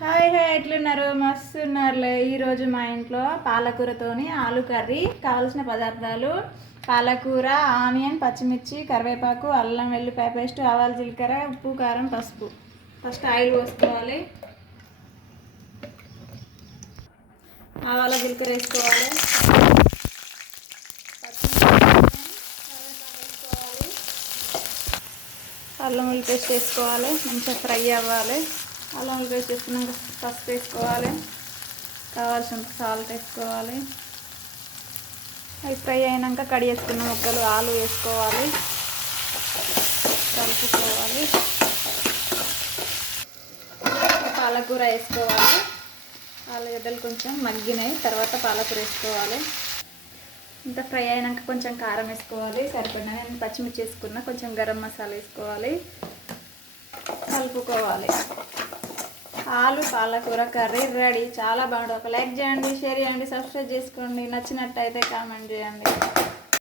Hi hi ఎట్లున్నారు? మస్తు ఉన్నారులే. ఈరోజు మా ఇంట్లో పాలకూరతోని ఆలు కర్రీ. కావాల్సిన పదార్థాలు: పాలకూర, ఆనియన్, పచ్చిమిర్చి, కరివేపాకు, అల్లం వెల్లిపాయ పేస్ట్, ఆవాలు, జీలకర్ర, ఉప్పు, కారం, పసుపు. ఫస్ట్ ఆయిల్ పోసుకోవాలి. ఆవాల జీలకర్ర వేసుకోవాలి. అల్లం వెల్లుల్లి పేస్ట్ వేసుకోవాలి. మంచిగా ఫ్రై అవ్వాలి. అల్లం వెల్లుల్లి పేస్ట్ వేసుకున్నాక పసుపు వేసుకోవాలి. కావాల్సినంత సాల్ట్ వేసుకోవాలి. అవి ఫ్రై అయినాక కడిగేసుకున్న ముక్కలు ఆలు వేసుకోవాలి. కలుపుకోవాలి. పాలకూర వేసుకోవాలి. ఆలుగడ్డలు కొంచెం మగ్గినాయి, తర్వాత పాలకూర వేసుకోవాలి. ఇంత ఫ్రై అయినాక కొంచెం కారం వేసుకోవాలి. సరిపడిన నేను పచ్చిమిర్చి వేసుకున్నా. కొంచెం గరం మసాలా వేసుకోవాలి. కలుపుకోవాలి. ఆలు పాలకూర కర్రీ రెడీ. చాలా బాగుంటుంది. ఒక లైక్ చేయండి, షేర్ చేయండి, సబ్స్క్రైబ్ చేసుకోండి. నచ్చినట్టయితే కామెంట్ చేయండి.